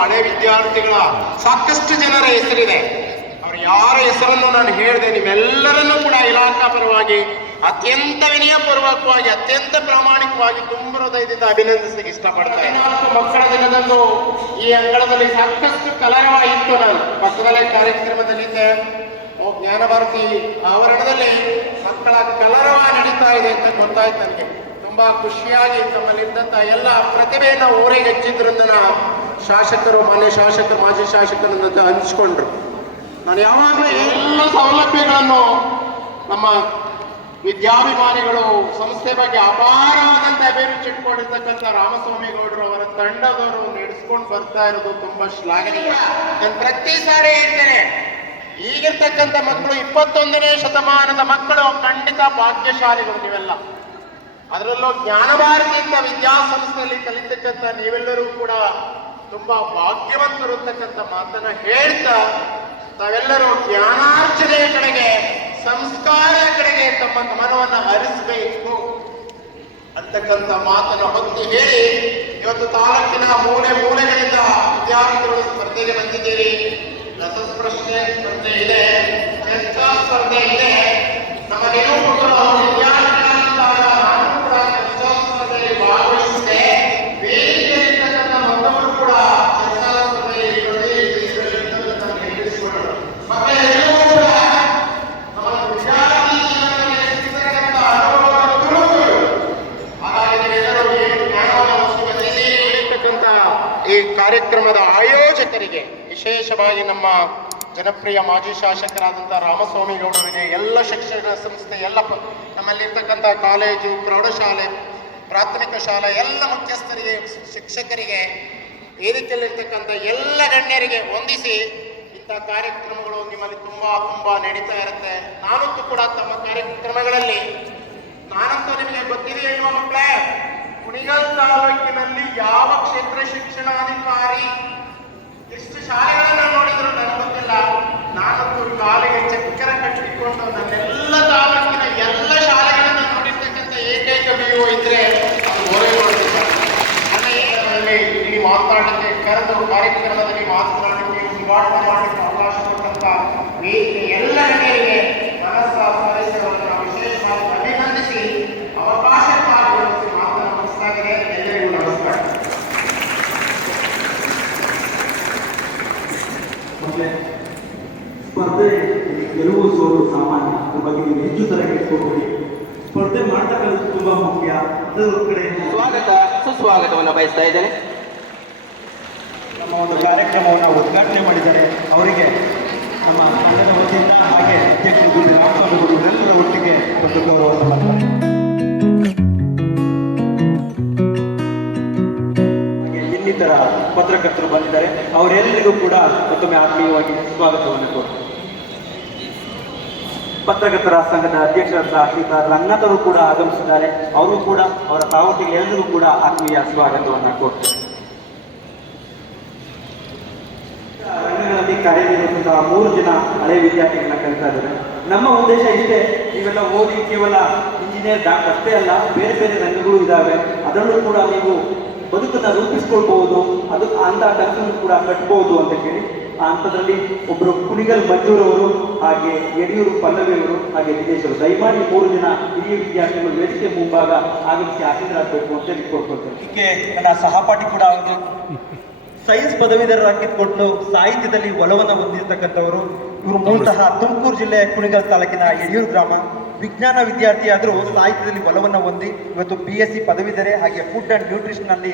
ಹಳೆ ವಿದ್ಯಾರ್ಥಿಗಳ ಸಾಕಷ್ಟು ಜನರ ಹೆಸರಿದೆ. ಅವ್ರ ಯಾರ ಹೆಸರನ್ನು ನಾನು ಹೇಳಿದೆ ನಿಮ್ಮೆಲ್ಲರನ್ನೂ ಕೂಡ ಇಲಾಖಾ ಪರವಾಗಿ ಅತ್ಯಂತ ವಿನಯಪೂರ್ವಕವಾಗಿ, ಅತ್ಯಂತ ಪ್ರಾಮಾಣಿಕವಾಗಿ ತುಂಬ ಹೃದಯದಿಂದ ಅಭಿನಂದಿಸಲಿಕ್ಕೆ ಇಷ್ಟಪಡ್ತಾರೆ ಮಕ್ಕಳ ದಿನದಂದು ಈ ಅಂಗಳದಲ್ಲಿ ಸಾಕಷ್ಟು ಕಲರವ ಇತ್ತು ನಾನು. ಪಕ್ಕದಲ್ಲೇ ಕಾರ್ಯಕ್ರಮದಲ್ಲಿದ್ದೆ ಜ್ಞಾನ ಭಾರತಿ ಆವರಣದಲ್ಲಿ ಮಕ್ಕಳ ಕಲರವ ನಡೀತಾ ಇದೆ ಅಂತ ಗೊತ್ತಾಯ್ತು ನನಗೆ. ತುಂಬಾ ಖುಷಿಯಾಗಿ ತಮ್ಮಲ್ಲಿದ್ದಂತ ಎಲ್ಲ ಪ್ರತಿಭೆಯನ್ನ ಊರಿಗೆ ಹೆಚ್ಚಿದ್ರಿಂದ ಶಾಸಕರು, ಮಾನ್ಯ ಶಾಸಕರು, ಮಾಜಿ ಶಾಸಕರ ಹಂಚ್ಕೊಂಡ್ರು. ನಾನು ಯಾವಾಗಲೂ ಎಲ್ಲ ಸೌಲಭ್ಯಗಳನ್ನು ನಮ್ಮ ವಿದ್ಯಾಭಿಮಾನಿಗಳು, ಸಂಸ್ಥೆ ಬಗ್ಗೆ ಅಪಾರವಾದಂತ ಅಭಿರುಚಿ ಇಟ್ಕೊಂಡಿರ್ತಕ್ಕಂಥ ರಾಮಸ್ವಾಮಿ ಗೌಡರು ಅವರ ತಂಡದವರು ನಡೆಸ್ಕೊಂಡು ಬರ್ತಾ ಇರೋದು ತುಂಬಾ ಶ್ಲಾಘನೀಯ. ನಾನು ಪ್ರತಿ ಸಾರಿ ಹೇಳ್ತೇನೆ, ಈಗಿರ್ತಕ್ಕಂಥ ಮಕ್ಕಳು ಇಪ್ಪತ್ತೊಂದನೇ ಶತಮಾನದ ಮಕ್ಕಳು ಖಂಡಿತ ಭಾಗ್ಯಶಾಲಿಗಳು ನೀವೆಲ್ಲ. ಅದರಲ್ಲೂ ಜ್ಞಾನಭಾರತಿಯಿಂದ ವಿದ್ಯಾಸಂಸ್ಥೆಯಲ್ಲಿ ಕಲಿತಕ್ಕಂಥ ನೀವೆಲ್ಲರೂ ಕೂಡ ತುಂಬಾ ಭಾಗ್ಯವಂತರು ಅಂತಕ್ಕಂಥ ಮಾತನ್ನ ಹೇಳ್ತಾ ತಾವೆಲ್ಲರೂ ಜ್ಞಾನಾರ್ಜನೆಯ ಕಡೆಗೆ ಸಂಸ್ಕಾರ ಕಡೆಗೆ ತಮ್ಮ ಗಮನವನ್ನ ಹರಿಸಬೇಕು ಅಂತಕ್ಕಂಥ ಮಾತನ್ನು ಹೊತ್ತು ಹೇಳಿ ಇವತ್ತು ತಾಲೂಕಿನ ಮೂಲೆ ಮೂಲೆಗಳಿಂದ ವಿದ್ಯಾರ್ಥಿಗಳು ಸ್ಪರ್ಧೆಗೆ ಬಂದಿದ್ದೀರಿ. ರಸಸ್ಪ್ರಶ್ನೆ ಸ್ಪರ್ಧೆ ಇದೆ ಸ್ಪರ್ಧೆ ಇದೆ. ನಮಗೇನು ನಿರೂಪಕರು ವಿದ್ಯಾರ್ಥಿಗಳಾಗಿದ್ದಾಗ ನಾನು ಕೂಡ ಚರ್ಚಾ ಸ್ಪರ್ಧೆಯಲ್ಲಿ ಭಾಗವಹಿಸಿದೆ ವೇದಿಕೆಯಲ್ಲಿರ್ತಕ್ಕಂಥ ಮತ್ತೊಬ್ಬರು ಕೂಡ ಚರ್ಚಾ ಸ್ಪರ್ಧೆಯಲ್ಲಿ ಭಾಗವಹಿಸಿದ್ದಾರೆ ಅಂತ ನನಗೆ ತಿಳಿಸಿಕೊಡಲು. ಮಕ್ಕಳೆಲ್ಲರೂ ಕೂಡ ನಮ್ಮ ವಿದ್ಯಾರ್ಥಿ ಜೀವನದಲ್ಲಿ ಸಿಗ್ತಕ್ಕಂಥ ಅನುಭವಗಳ ತುಣುಕುಗಳು ಹಾಗಾಗಿ ನೀವೆಲ್ಲರೂ ಏನು ಜ್ಞಾನವನ್ನು ಹೊಂದಿದ್ದೀರಿ ಇರ್ತಕ್ಕಂಥ ಈ ಕಾರ್ಯಕ್ರಮದ ಆಯೋಜಕರಿಗೆ, ವಿಶೇಷವಾಗಿ ನಮ್ಮ ಜನಪ್ರಿಯ ಮಾಜಿ ಶಾಸಕರಾದಂಥ ರಾಮಸ್ವಾಮಿ ಗೌಡರಿಗೆ, ಎಲ್ಲ ಶಿಕ್ಷಣ ಸಂಸ್ಥೆ, ಎಲ್ಲ ನಮ್ಮಲ್ಲಿರ್ತಕ್ಕಂಥ ಕಾಲೇಜು, ಪ್ರೌಢಶಾಲೆ, ಪ್ರಾಥಮಿಕ ಶಾಲೆ, ಎಲ್ಲ ಮುಖ್ಯಸ್ಥರಿಗೆ, ಶಿಕ್ಷಕರಿಗೆ ವೇದಿಕೆಯಲ್ಲಿರ್ತಕ್ಕಂಥ ಎಲ್ಲ ಗಣ್ಯರಿಗೆ ಹೊಂದಿಸಿ ಇಂಥ ಕಾರ್ಯಕ್ರಮಗಳು ನಿಮ್ಮಲ್ಲಿ ತುಂಬ ತುಂಬ ನಡೀತಾ ಇರುತ್ತೆ. ನಾನಂತೂ ಕೂಡ ತಮ್ಮ ಕಾರ್ಯಕ್ರಮಗಳಲ್ಲಿ, ನಾನಂತೂ ನಿಮಗೆ ಗೊತ್ತಿದೆಯೇ ನಿಮ್ಮ ಮಕ್ಕಳೇ? ಕುಣಿಗಲ್ ತಾಲೂಕಿನಲ್ಲಿ ಯಾವ ಕ್ಷೇತ್ರ ಶಿಕ್ಷಣಾಧಿಕಾರಿ? ಎಷ್ಟು ಶಾಲೆಗಳನ್ನ ನೋಡಿದ್ರು ನನಗೆ ಗೊತ್ತಿಲ್ಲ. ನಾನಂತೂ ಕಾಲಿಗೆ ಚಕ್ಕರ ಕಟ್ಟಿಕೊಂಡು ನನ್ನೆಲ್ಲ ತಾಲೂಕಿನ ಎಲ್ಲ ಶಾಲೆಗಳನ್ನ ನೋಡಿರ್ತಕ್ಕಂಥ ಏಕೈಕ ಬಿಯು ಇದ್ರೆ ಇಲ್ಲಿ ಮಾತನಾಡಲಿಕ್ಕೆ ಕರೆದು ಕಾರ್ಯಕ್ರಮದಲ್ಲಿ ಮಾತನಾಡಲಿಕ್ಕೆ ಉದ್ಘಾಟನೆ ಮಾಡಲಿಕ್ಕೆ ಅವಕಾಶ ಕೊಟ್ಟಂತ ವೇದಿಕೆ ಗಣ್ಯರಿಗೆ ಮನಸ್ಸ ಸದಸ್ಯರನ್ನು ನಾವು ವಿಶೇಷವಾಗಿ ಅಭಿನಂದಿಸಿ ಅವಕಾಶಕ್ಕಾಗಿ ಬಳಸಿ ಮಾತನ್ನು ಮುಗಿಸ್ತಾಗಿದೆ ಎಲ್ಲರಿಗೂ ನಮಸ್ಕಾರ ಮತ್ತೆ ಸ್ಪರ್ಧೆ ಗೆಲುವು ಸೋಲು ಸಾಮಾನ್ಯ ಅದ್ರ ಬಗ್ಗೆ ನೀವು ಹೆಚ್ಚು ಕೆಡಿಸ್ಕೋಬೇಡಿ ಸ್ಪರ್ಧೆ ಮಾಡ್ತಕ್ಕಂಥದ್ದು ತುಂಬಾ ಮುಖ್ಯ. ಅದರ ಕಡೆ ಸ್ವಾಗತ ಸುಸ್ವಾಗತವನ್ನು ಬಯಸ್ತಾ ಇದ್ದೇನೆ. ನಮ್ಮ ಒಂದು ಕಾರ್ಯಕ್ರಮವನ್ನು ಉದ್ಘಾಟನೆ ಮಾಡಿದ್ದಾರೆ ಅವರಿಗೆ ನಮ್ಮ ಸಂಘದ ವತಿಯಿಂದ ಹಾಗೆ ಅಧ್ಯಕ್ಷರು ರಾಮಸ್ವಾಮಿಗಳು ರಾಮಸ್ವಾಮಿ ಒಟ್ಟಿಗೆ ಒಂದು ಗೌರವವನ್ನು ಹಾಗೆ ಇನ್ನಿತರ ಪತ್ರಕರ್ತರು ಬಂದಿದ್ದಾರೆ. ಅವರೆಲ್ಲರಿಗೂ ಕೂಡ ಮತ್ತೊಮ್ಮೆ ಆತ್ಮೀಯವಾಗಿ ಸ್ವಾಗತವನ್ನು ಕೋರ್ತಾರೆ ಪತ್ರಕರ್ತರ ಸಂಘದ ಅಧ್ಯಕ್ಷರಾದ ಶ್ರೀಯುತ ರಂಗನಾಥರು ಕೂಡ ಆಗಮಿಸಿದ್ದಾರೆ. ಅವರು ಕೂಡ ಅವರ ತಾವಟಿಗೆ ಎಲ್ಲರೂ ಕೂಡ ಆತ್ಮೀಯ ಸ್ವಾಗತವನ್ನು ಕೊಡ್ತಾರೆ ರಂಗಗಳಲ್ಲಿ ಕಾರ್ಯನಿರ್ವಹಿಸಿದ ಮೂರು ಜನ ಹಳೆ ವಿದ್ಯಾರ್ಥಿಗಳನ್ನ ಕರೀತಾ ಇದ್ದಾರೆ. ನಮ್ಮ ಉದ್ದೇಶ ಇಷ್ಟೇ ಇವೆಲ್ಲ ಓದಿ ಕೇವಲ ಇಂಜಿನಿಯರ್ ಡಾಕ್ಟರ್ ಅಷ್ಟೇ ಅಲ್ಲ, ಬೇರೆ ಬೇರೆ ರಂಗಗಳು ಇದ್ದಾವೆ ಅದರಲ್ಲೂ ಕೂಡ ನೀವು ಬದುಕನ್ನು ರೂಪಿಸ್ಕೊಳ್ಬಹುದು, ಅದು ಅಂತ ಕನಸನ್ನು ಕೂಡ ಕಟ್ಬಹುದು ಅಂತ ಕೇಳಿ ಹಂತದಲ್ಲಿ ಒಬ್ಬರು ಕುಣಿಗಲ್ ಮಂಜೂರ್ ಅವರು ಹಾಗೆ ಯಡಿಯೂರು ಪಲ್ಲವಿ ಅವರು ಹಾಗೆ ಅವರು ದಯಮಾಡಿ ಮೂರು ದಿನ ಹಿರಿಯ ವಿದ್ಯಾರ್ಥಿಗಳು ವೇದಿಕೆ ಮುಂಭಾಗ ಆಗಮಿಸಿ ಆಶೀರ್ವಾದಬೇಕು ಅಂತ ಹೇಳಿ ಕೋರ್ಕೊಳ್ತೇನೆ ಇದಕ್ಕೆ ನನ್ನ ಸಹಪಾಠಿ ಕೂಡ ಹೌದು ಸೈನ್ಸ್ ಪದವೀಧರರಾಗಿದ್ದುಕೊಂಡು ಸಾಹಿತ್ಯದಲ್ಲಿ ಒಲವನ್ನು ಹೊಂದಿರತಕ್ಕಂಥವರು ಇವರು ಮೂಲತಃ ತುಮಕೂರು ಜಿಲ್ಲೆ ಕುಣಿಗಲ್ ತಾಲೂಕಿನ ಯಡಿಯೂರು ಗ್ರಾಮ. ವಿಜ್ಞಾನ ವಿದ್ಯಾರ್ಥಿ ಆದರೂ ಸಾಹಿತ್ಯದಲ್ಲಿ ಒಲವನ್ನು ಹೊಂದಿ, ಇವತ್ತು ಬಿ ಎಸ್ ಸಿ ಪದವೀಧರೆ, ಹಾಗೆ ಫುಡ್ ಆ್ಯಂಡ್ ನ್ಯೂಟ್ರಿಷನಲ್ಲಿ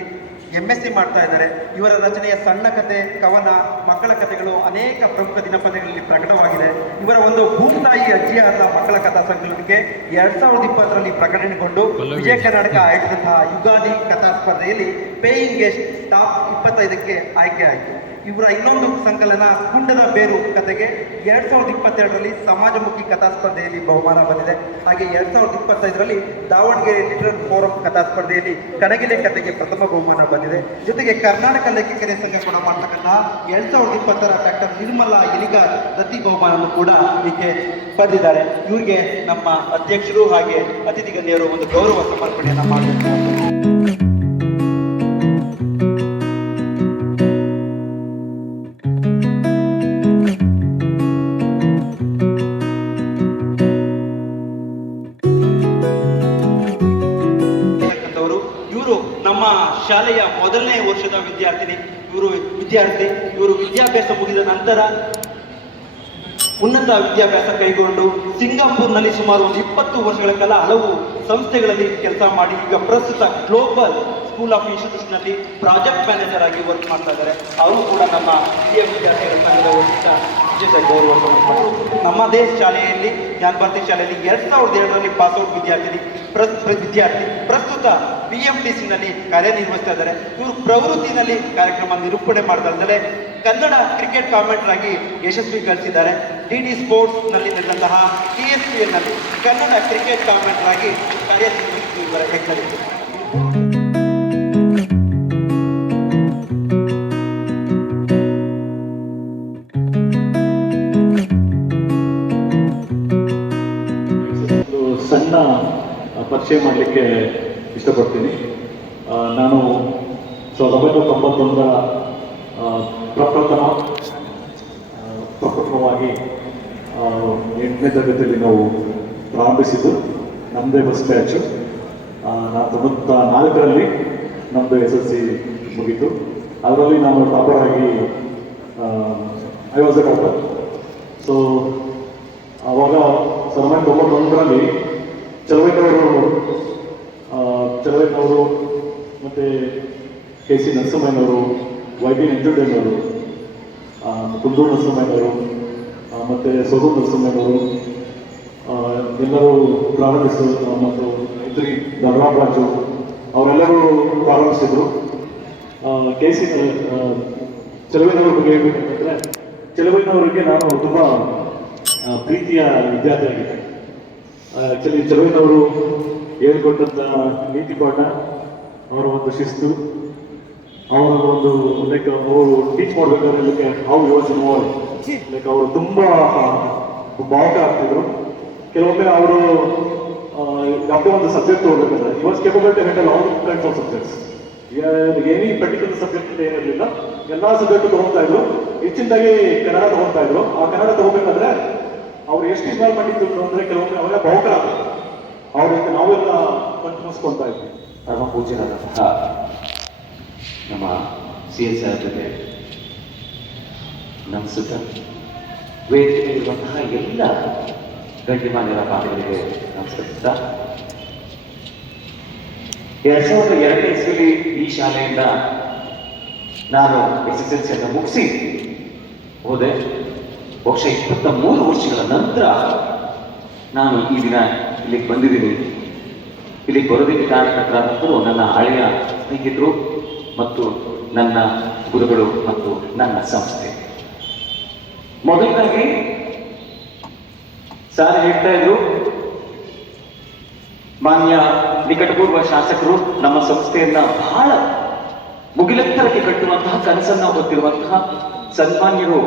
ಎಂ ಎಸ್ ಸಿ ಮಾಡ್ತಾ ಇದ್ದಾರೆ. ಇವರ ರಚನೆಯ ಸಣ್ಣ ಕತೆ ಕವನ ಮಕ್ಕಳ ಕಥೆಗಳು ಅನೇಕ ಪ್ರಮುಖ ದಿನಪತ್ರಿಕೆಗಳಲ್ಲಿ ಪ್ರಕಟವಾಗಿದೆ. ಇವರ ಒಂದು ಭೂಮಿತಾಯಿ ಅಜ್ಜಿಯಾದ ಮಕ್ಕಳ ಕಥಾ ಸಂಕಲನಕ್ಕೆ ಎರಡ್ ಸಾವಿರದ ಇಪ್ಪತ್ತರಲ್ಲಿ ಪ್ರಕಟಣೆಗೊಂಡು ವಿಜಯ ಕರ್ನಾಟಕ ಆಯೋಜಿಸಿದಂತಹ ಯುಗಾದಿ ಕಥಾ ಸ್ಪರ್ಧೆಯಲ್ಲಿ ಪೇಯಿಂಗ್ ಗೆಸ್ಟ್ ಟಾಪ್ ಇಪ್ಪತ್ತೈದಕ್ಕೆ ಆಯ್ಕೆ ಆಯಿತು. ಇವರ ಇನ್ನೊಂದು ಸಂಕಲನ ಕುಂಡದ ಬೇರು ಕತೆಗೆ ಎರಡ್ ಸಾವಿರದ ಇಪ್ಪತ್ತೆರಡರಲ್ಲಿ ಸಮಾಜಮುಖಿ ಕಥಾ ಸ್ಪರ್ಧೆಯಲ್ಲಿ ಬಹುಮಾನ ಬಂದಿದೆ. ಹಾಗೆ ಎರಡ್ ಸಾವಿರದ ಇಪ್ಪತ್ತೈದರಲ್ಲಿ ದಾವಣಗೆರೆ ಲಿಟ್ರಲ್ ಫೋರಂ ಕಥಾ ಸ್ಪರ್ಧೆಯಲ್ಲಿ ಕಣಗಿಲೆ ಕತೆಗೆ ಪ್ರಥಮ ಬಹುಮಾನ ಬಂದಿದೆ. ಜೊತೆಗೆ ಕರ್ನಾಟಕ ಲೇಖಕರೇ ಸಂಘ ಕೂಡ ಮಾಡ್ತಕ್ಕಂಥ ಎರಡ್ ಸಾವಿರದ ಇಪ್ಪತ್ತರ ಡಾಕ್ಟರ್ ನಿರ್ಮಲಾ ಎಲಿಗಾರ್ ದತ್ತಿ ಬಹುಮಾನವನ್ನು ಕೂಡ ಈಕೆ ಪಡೆದಿದ್ದಾರೆ. ಇವರಿಗೆ ನಮ್ಮ ಅಧ್ಯಕ್ಷರು ಹಾಗೆ ಅತಿಥಿ ಗಣ್ಯರು ಒಂದು ಗೌರವ ಸಮರ್ಪಣೆಯನ್ನು ಮಾಡಬೇಕು. ನಂತರ ಉನ್ನತ ವಿದ್ಯಾಭ್ಯಾಸ ಕೈಗೊಂಡು ಸಿಂಗಾಪುರ್ನಲ್ಲಿ ಸುಮಾರು ಒಂದು ಇಪ್ಪತ್ತು ವರ್ಷಗಳ ಕಾಲ ಹಲವು ಸಂಸ್ಥೆಗಳಲ್ಲಿ ಕೆಲಸ ಮಾಡಿ ಈಗ ಪ್ರಸ್ತುತ ಗ್ಲೋಬಲ್ ಸ್ಕೂಲ್ ಆಫ್ ಇನ್ಸ್ಟಿಟ್ಯೂಷನ್ನಲ್ಲಿ ಪ್ರಾಜೆಕ್ಟ್ ಮ್ಯಾನೇಜರ್ ಆಗಿ ವರ್ಕ್ ಮಾಡ್ತಾ ಇದ್ದಾರೆ. ಅವರು ಕೂಡ ನಮ್ಮ ಹಿರಿಯ ವಿದ್ಯಾರ್ಥಿಗಳ ಸಂಘದ ವತಿಯಿಂದ ವಿಶೇಷ ಗೌರವ ನಮ್ಮ ನಮ್ಮದೇ ಶಾಲೆಯಲ್ಲಿ, ಜ್ಞಾನ ಭಾರತಿ ಶಾಲೆಯಲ್ಲಿ ಎರಡು ಸಾವಿರದ ಎರಡರಲ್ಲಿ ಪಾಸ್ಔಟ್ ವಿದ್ಯಾರ್ಥಿ ವಿದ್ಯಾರ್ಥಿ. ಪ್ರಸ್ತುತ ಪಿ ಎಂ ಡಿ ಸಿನಲ್ಲಿ ಕಾರ್ಯನಿರ್ವಹಿಸ್ತಾ ಇದ್ದಾರೆ. ಇವರು ಪ್ರವೃತ್ತಿನಲ್ಲಿ ಕಾರ್ಯಕ್ರಮ ನಿರೂಪಣೆ ಮಾಡ್ತಾ ಕನ್ನಡ ಕ್ರಿಕೆಟ್ ಕಾಮೆಂಟರ್ ಆಗಿ ಯಶಸ್ವಿ ಗಳಿಸಿದ್ದಾರೆ ಡಿ ಡಿ ಸ್ಪೋರ್ಟ್ಸ್ನಲ್ಲಿ ನಡೆದಂತಹ ಟಿ ಎಸ್ ಪಿ ನಲ್ಲಿ ಕನ್ನಡ ಕ್ರಿಕೆಟ್ ಕಾಮೆಂಟರ್ ಆಗಿ ಕಾರ್ಯನಿರ್ವಹಿಸಿ ಇವರ ಹೆಗ್ಗಳಿಕೆ. ಮಾಡಲಿಕ್ಕೆ ಇಷ್ಟಪಡ್ತೀನಿ. ನಾನು ಸಾವಿರದ ಒಂಬೈನೂರ ತೊಂಬತ್ತೊಂದರ ಪ್ರಪ್ರಥಮ ಪ್ರಪ್ರಥಮವಾಗಿ ಎಂಟನೇ ತರಗತಿಯಲ್ಲಿ ನಾವು ಪ್ರಾರಂಭಿಸಿದ್ದು ನಮ್ಮದೇ ಬಸ್ ಬ್ಯಾಚು. ನಾನು ತೊಂಬತ್ತ ನಾಲ್ಕರಲ್ಲಿ ನಮ್ಮದು ಎಸ್ ಎಲ್ ಸಿ ಮುಗೀತು. ಅದರಲ್ಲಿ ನಾನು ಟಾಪರ್ ಆಗಿ I was a topper. So ಆವಾಗ ಸಾವಿರದ ಒಂಬೈನೂರ ತೊಂಬತ್ತೊಂದರಲ್ಲಿ ಚಲವೈನವರು ಚಲವೈನವರು ಮತ್ತು ಕೆ ಸಿ ನರಸಿಂಹಯ್ಯನವರು, ವೈ ಬಿ ನಂಜುಂಡಯ್ಯನವರು ಕುಂದೂರು ನರಸಿಂಹಯ್ಯನವರು ಮತ್ತು ಸೋದೂರು ನರಸಿಂಹಯ್ಯನವರು ಎಲ್ಲರೂ ಪ್ರಾರಂಭಿಸಿದ್ರು ಮತ್ತು ಮೈತ್ರಿ ಧರ್ಮರಾಜು ರಾಜು ಅವರೆಲ್ಲರೂ ಪ್ರಾರಂಭಿಸಿದರು. ಕೆ ಸಿ ಚಲವೈನವ್ರ ಬಗ್ಗೆ ಹೇಳಬೇಕಂತಂದರೆ ಚಲವೈನವರಿಗೆ ನಾನು ತುಂಬ ಪ್ರೀತಿಯ ವಿದ್ಯಾರ್ಥಿಯಾಗಿದ್ದೆ ಆ್ಯಕ್ಚುಲಿ ಅವರು ಹೇಳ್ಕೊಟ್ಟಂಥ ನೀತಿ ಪಾಠ ಅವರ ಒಂದು ಶಿಸ್ತು, ಅವರ ಒಂದು ಲೈಕ್ ಅವರು ಟೀಚ್ ಮಾಡ್ಬೇಕಾದ್ರೆ ಲೈಕ್ ಹೌ ಯೋಚನೆ ಮಾಡಿ. ಲೈಕ್ ಅವರು ತುಂಬ ಬಾಟ ಆಗ್ತಿದ್ರು. ಕೆಲವೊಮ್ಮೆ ಅವರು ಯಾವುದೇ ಒಂದು ಸಬ್ಜೆಕ್ಟ್ ತಗೋಬೇಕಂದ್ರೆ ಈ was capable handle all kinds of subjects any particular subject ಅಂತ ಏನಿರಲಿಲ್ಲ, ಎಲ್ಲಾ ಸಬ್ಜೆಕ್ಟ್ ತಗೋತಾ ಇದ್ರು. ಹೆಚ್ಚಿನದಾಗಿ ಕನ್ನಡ ತಗೋತಾ ಇದ್ರು. ಆ ಕನ್ನಡ ತಗೋಬೇಕಾದ್ರೆ ಅವ್ರು ಎಷ್ಟು ಇನ್ವಾಲ್ವ್ ಮಾಡಿದ್ರು ಅಂದ್ರೆ ಕೆಲವೊಮ್ಮೆ ಅವೆಲ್ಲ ಬಹುಕರ ಅವ್ರಿಗೆ ನಾವೆಲ್ಲ ಕಣ್ತುಂಬಿಸ್ಕೊಂತಾ ಇದ್ವಿ. ಪರಮ ಪೂಜ್ಯರಾದಂತಹ ನಮ್ಮ ಸಿ ಎಸ್ ಆರ್ ಜೊತೆ ನಮಿಸುತ್ತ ವೇದಿಕೆಯಲ್ಲಿರುವಂತಹ ಎಲ್ಲ ಗಣ್ಯಮಾನ್ಯರ ಪಾತ್ರಗಳಿಗೆ ನಮಸ್ಕರಿಸುತ್ತಾ, ಎರಡ್ ಸಾವಿರದ ಎರಡನೇ ಇಸ್ವಿಲಿ ಈ ಶಾಲೆಯಿಂದ ನಾನು ಎಸ್ ಎಸ್ ಎಲ್ ಸಿಯನ್ನು ಮುಗಿಸಿ ಹೋದೆ. ಬಹುಶಃ ಇಪ್ಪತ್ತ ಮೂರು ವರ್ಷಗಳ ನಂತರ ನಾನು ಈ ದಿನ ಇಲ್ಲಿಗೆ ಬಂದಿದ್ದೀನಿ. ಇಲ್ಲಿಗೆ ಬರೋದಕ್ಕೆ ಕಾರಣಕರ್ತರು ನನ್ನ ಹಳೆಯ ಸ್ನೇಹಿತರು ಮತ್ತು ನನ್ನ ಗುರುಗಳು ಮತ್ತು ನನ್ನ ಸಂಸ್ಥೆ. ಮೊದಲನಾಗಿ ಸಾರ್ ಹೇಳ್ತಾ ಇದ್ರು, ಮಾನ್ಯ ನಿಕಟಪೂರ್ವ ಶಾಸಕರು ನಮ್ಮ ಸಂಸ್ಥೆಯನ್ನ ಬಹಳ ಮುಗಿಲೆತ್ತರಕ್ಕೆ ಕಟ್ಟುವಂತಹ ಕನಸನ್ನ ಹೊತ್ತಿರುವಂತಹ ಸನ್ಮಾನ್ಯರು